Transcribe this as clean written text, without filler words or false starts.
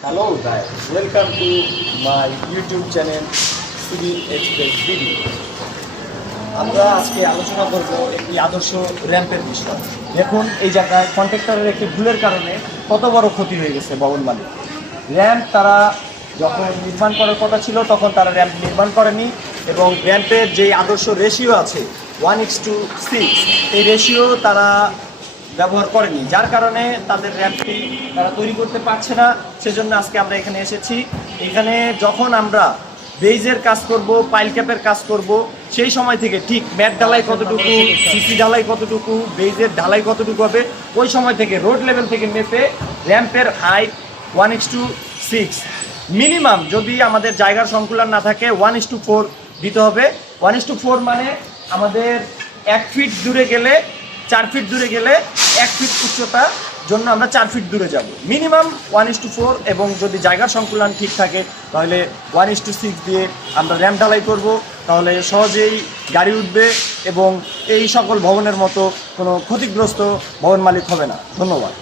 Hello guys, welcome to my YouTube channel civil express video. আমরা আজকে আলোচনা করব একটি আদর্শ র্যাম্পের বিষয়। দেখুন এই জায়গায় কন্ট্রাক্টরের একটি ভুলের কারণে কত বড় ক্ষতি হয়ে গেছে ভবন মালিক। র্যাম্প তারা যখন নির্মাণ করার কথা ছিল তখন তারা র্যাম্প নির্মাণ করেনি এবং র্যাম্পের যে আদর্শ রেশিও আছে 1:6 এই রেশিও তারা ব্যবহার করেনি, যার কারণে তাদের র্যাম্পটি তারা তৈরি করতে পারছে না। সেজন্য আজকে আমরা এখানে এসেছি। এখানে যখন আমরা বেইজের কাজ করব, পাইল ক্যাপের কাজ করব, সেই সময় থেকে ঠিক ম্যাট ঢালাই কতটুকু, সিসি ঢালাই কতটুকু, বেইজের ঢালাই কতটুকু হবে, ওই সময় থেকে রোড লেভেল থেকে মেপে র্যাম্পের হাইট 1:6 মিনিমাম, যদি আমাদের জায়গার সংকুলন না থাকে 1:4 দিতে হবে। 1:4 মানে আমাদের 1 ফিট দূরে গেলে 4 ফিট দূরে গেলে 1 ফিট উচ্চতা জন্য আমরা 4 ফিট দূরে যাব। মিনিমাম 1:4 এবং যদি জায়গার সংকুলন ঠিক থাকে তাহলে 1:6 দিয়ে আমরা র্যাম্প ঢালাই করব, তাহলে সহজেই গাড়ি উঠবে এবং এই সকল ভবনের মতো কোনো ক্ষতিগ্রস্ত ভবন মালিক হবে না। ধন্যবাদ।